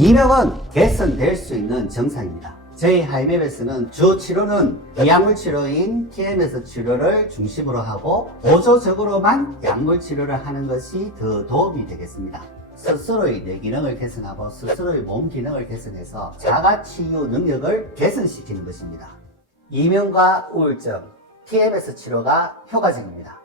이명은 개선될 수 있는 정상입니다. 저희 하이맵에서는 주 치료는 비약물 치료인 TMS 치료를 중심으로 하고 보조적으로만 약물 치료를 하는 것이 더 도움이 되겠습니다. 스스로의 뇌 기능을 개선하고 스스로의 몸 기능을 개선해서 자가 치유 능력을 개선시키는 것입니다. 이명과 우울증, TMS 치료가 효과적입니다.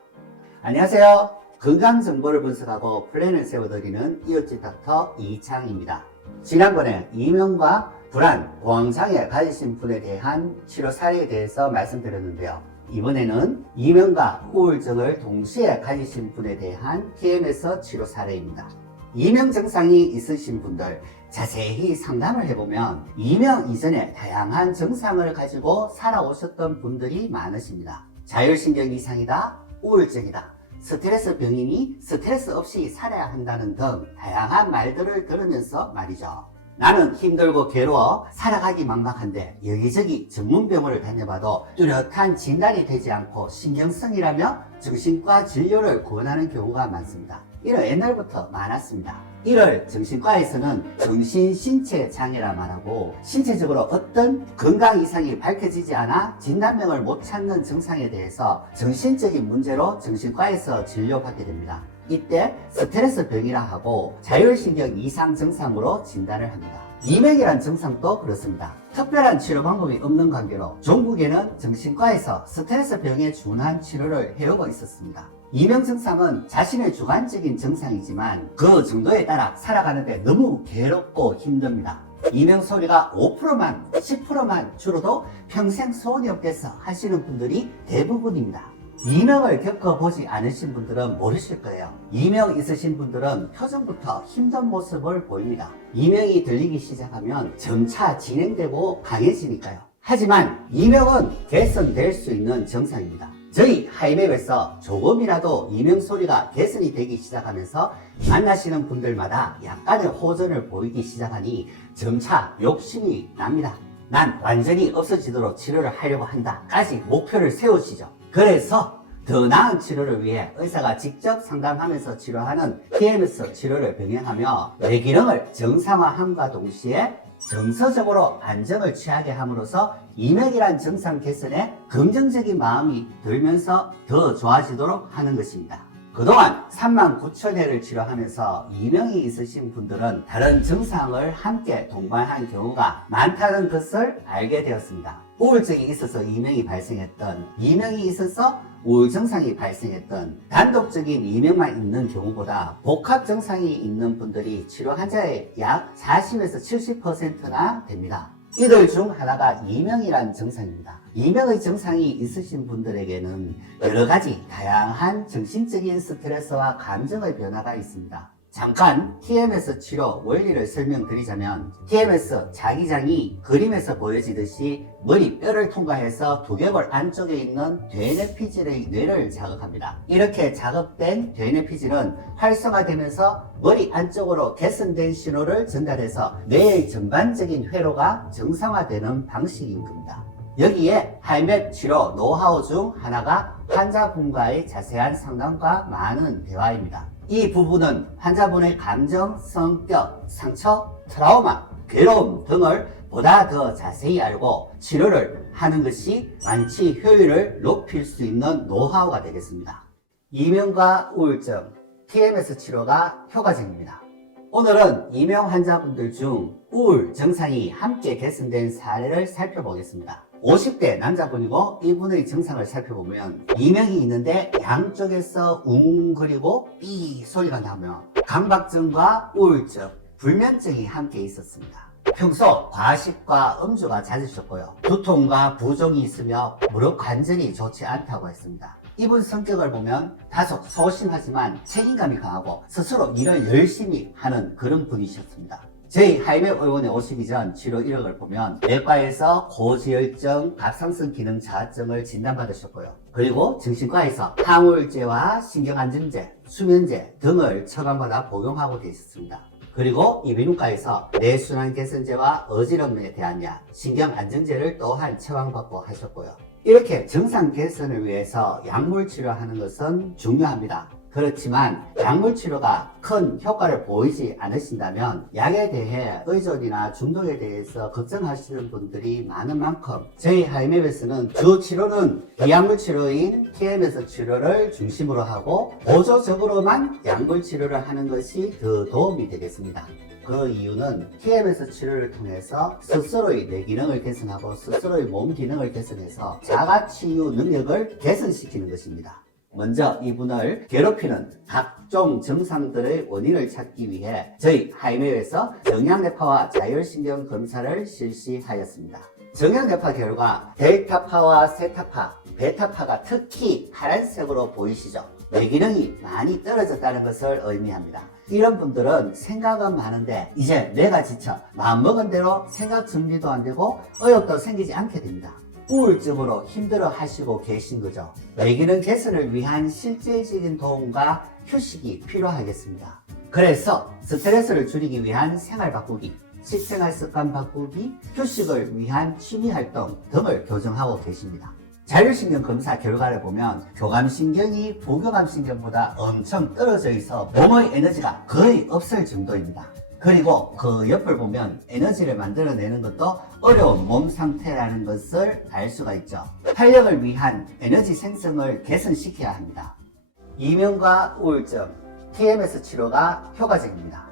안녕하세요. 건강 정보를 분석하고 플랜을 세워드리는 이웃집 닥터 이창입니다. 지난번에 이명과 불안, 공황장애 가지신 분에 대한 치료 사례에 대해서 말씀드렸는데요. 이번에는 이명과 우울증을 동시에 가지신 분에 대한 TMS 치료 사례입니다. 이명 증상이 있으신 분들 자세히 상담을 해보면 이명 이전에 다양한 증상을 가지고 살아오셨던 분들이 많으십니다. 자율신경 이상이다, 우울증이다, 스트레스 병이니 스트레스 없이 살아야 한다는 등 다양한 말들을 들으면서 말이죠. 나는 힘들고 괴로워 살아가기 막막한데 여기저기 전문병원을 다녀봐도 뚜렷한 진단이 되지 않고 신경성이라며 정신과 진료를 권하는 경우가 많습니다. 이런 옛날부터 많았습니다. 이를 정신과에서는 정신신체 장애라 말하고 신체적으로 어떤 건강 이상이 밝혀지지 않아 진단명을 못 찾는 증상에 대해서 정신적인 문제로 정신과에서 진료받게 됩니다. 이때 스트레스 병이라 하고 자율신경 이상 증상으로 진단을 합니다. 이명이란 증상도 그렇습니다. 특별한 치료 방법이 없는 관계로 종국에는 정신과에서 스트레스 병에 준한 치료를 해오고 있었습니다. 이명 증상은 자신의 주관적인 증상이지만 그 정도에 따라 살아가는데 너무 괴롭고 힘듭니다. 이명 소리가 5%만 10%만 줄어도 평생 소원이 없겠어 하시는 분들이 대부분입니다. 이명을 겪어보지 않으신 분들은 모르실 거예요. 이명 있으신 분들은 표정부터 힘든 모습을 보입니다. 이명이 들리기 시작하면 점차 진행되고 강해지니까요. 하지만 이명은 개선될 수 있는 정상입니다. 저희 하이맵에서 조금이라도 이명 소리가 개선이 되기 시작하면서 만나시는 분들마다 약간의 호전을 보이기 시작하니 점차 욕심이 납니다. 난 완전히 없어지도록 치료를 하려고 한다까지 목표를 세우시죠. 그래서 더 나은 치료를 위해 의사가 직접 상담하면서 치료하는 TMS 치료를 병행하며 뇌 기능을 정상화함과 동시에 정서적으로 안정을 취하게 함으로써 이명이란 증상 개선에 긍정적인 마음이 들면서 더 좋아지도록 하는 것입니다. 그동안 39,000회를 치료하면서 이명이 있으신 분들은 다른 증상을 함께 동반한 경우가 많다는 것을 알게 되었습니다. 우울증이 있어서 이명이 발생했던, 이명이 있어서 우울 증상이 발생했던 단독적인 이명만 있는 경우보다 복합 증상이 있는 분들이 치료 환자의 약 40에서 70%나 됩니다. 이들 중 하나가 이명이란 증상입니다. 이명의 증상이 있으신 분들에게는 여러 가지 다양한 정신적인 스트레스와 감정의 변화가 있습니다. 잠깐 TMS 치료 원리를 설명드리자면 TMS 자기장이 그림에서 보여지듯이 머리뼈를 통과해서 두개골 안쪽에 있는 되뇌피질의 뇌를 자극합니다. 이렇게 자극된 되뇌피질은 활성화되면서 머리 안쪽으로 개선된 신호를 전달해서 뇌의 전반적인 회로가 정상화되는 방식인 겁니다. 여기에 하이맵 치료 노하우 중 하나가 환자분과의 자세한 상담과 많은 대화입니다. 이 부분은 환자분의 감정, 성격, 상처, 트라우마, 괴로움 등을 보다 더 자세히 알고 치료를 하는 것이 완치 효율을 높일 수 있는 노하우가 되겠습니다. 이명과 우울증, TMS 치료가 효과적입니다. 오늘은 이명 환자분들 중 우울 증상이 함께 개선된 사례를 살펴보겠습니다. 50대 남자분이고 이분의 증상을 살펴보면 이명이 있는데 양쪽에서 웅그리고 삐 소리가 나며 강박증과 우울증, 불면증이 함께 있었습니다. 평소 과식과 음주가 잦으셨고요. 두통과 부종이 있으며 무릎 관절이 좋지 않다고 했습니다. 이분 성격을 보면 다소 소심하지만 책임감이 강하고 스스로 일을 열심히 하는 그런 분이셨습니다. 저희 하이맵 의원에 오시기 전 치료 이력을 보면 내과에서 고지혈증, 갑상선 기능 저하증을 진단받으셨고요. 그리고 정신과에서 항우울제와 신경안정제, 수면제 등을 처방받아 복용하고 계셨습니다. 그리고 이비인후과에서 뇌순환 개선제와 어지럼에 대한 약, 신경안정제를 또한 처방받고 하셨고요. 이렇게 증상 개선을 위해서 약물 치료하는 것은 중요합니다. 그렇지만 약물 치료가 큰 효과를 보이지 않으신다면 약에 대해 의존이나 중독에 대해서 걱정하시는 분들이 많은 만큼 저희 하이맵에서는 주 치료는 비약물 치료인 TMS 치료를 중심으로 하고 보조적으로만 약물 치료를 하는 것이 더 도움이 되겠습니다. 그 이유는 TMS 치료를 통해서 스스로의 뇌 기능을 개선하고 스스로의 몸 기능을 개선해서 자가 치유 능력을 개선시키는 것입니다. 먼저 이분을 괴롭히는 각종 증상들의 원인을 찾기 위해 저희 하이맵에서 정량뇌파와 자율신경 검사를 실시하였습니다. 정량뇌파 결과 델타파와 세타파, 베타파가 특히 파란색으로 보이시죠? 뇌 기능이 많이 떨어졌다는 것을 의미합니다. 이런 분들은 생각은 많은데 이제 뇌가 지쳐 마음먹은 대로 생각 정리도 안 되고 의욕도 생기지 않게 됩니다. 우울증으로 힘들어 하시고 계신 거죠. 뇌 기능 개선을 위한 실질적인 도움과 휴식이 필요하겠습니다. 그래서 스트레스를 줄이기 위한 생활 바꾸기, 식생활 습관 바꾸기, 휴식을 위한 취미 활동 등을 교정하고 계십니다. 자율신경 검사 결과를 보면 교감신경이 부교감신경보다 엄청 떨어져 있어 몸의 에너지가 거의 없을 정도입니다. 그리고 그 옆을 보면 에너지를 만들어내는 것도 어려운 몸 상태라는 것을 알 수가 있죠. 활력을 위한 에너지 생성을 개선시켜야 합니다. 이명과 우울증, TMS 치료가 효과적입니다.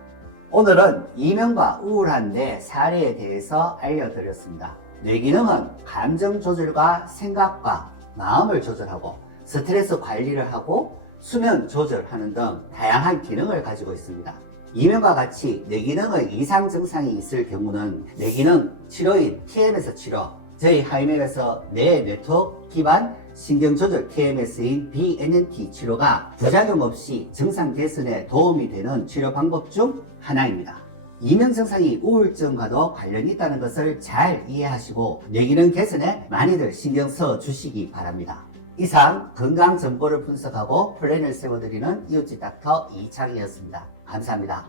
오늘은 이명과 우울한 뇌 사례에 대해서 알려드렸습니다. 뇌 기능은 감정 조절과 생각과 마음을 조절하고 스트레스 관리를 하고 수면 조절하는 등 다양한 기능을 가지고 있습니다. 이명과 같이 뇌 기능의 이상 증상이 있을 경우는 뇌 기능 치료인 TMS 치료, 저희 하이맵에서 뇌 네트워크 기반 신경조절 TMS인 BNNT 치료가 부작용 없이 증상 개선에 도움이 되는 치료 방법 중 하나입니다. 이명 증상이 우울증과도 관련이 있다는 것을 잘 이해하시고 뇌 기능 개선에 많이들 신경 써 주시기 바랍니다. 이상 건강 정보를 분석하고 플랜을 세워드리는 이웃집 닥터 이창이었습니다. 감사합니다.